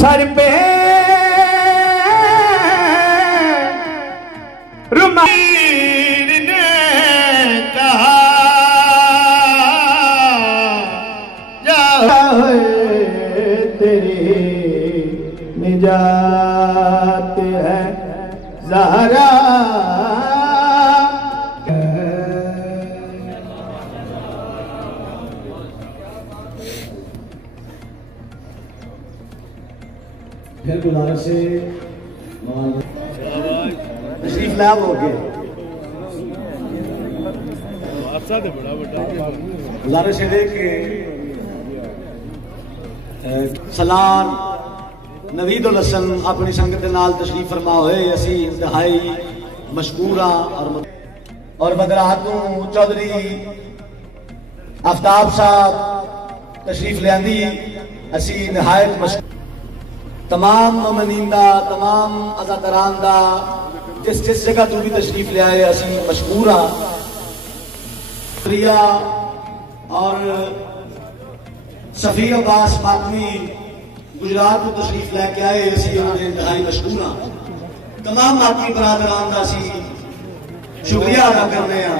Sir पे रुमाल ने कहा जा तेरी निजात है ज़हरा। फिर गुजारिश से तशरीफ लाभ हो गए। गुजारिश है कि सलान नवीद उल हसन अपनी संगत के नाल तशरीफ फरमा होए। असी इंतहाई मशकूर हाँ और बदराहतों चौधरी आफ्ताब साहब तशरीफ लियांदी। असी नहायत मशकूर तमाम मोमिनीन दा तमाम अज़ादरान दा जिस जिस जगह तू भी तशरीफ ले आए असी मशकूर हाँ। प्रिया और सफी अब्बास फातमी गुजरात को तशरीफ लैके आए। असी उन्होंने इंतहाई मशकूर हाँ। तमाम मातमी बरादरान का असी शुक्रिया अदा करने हैं।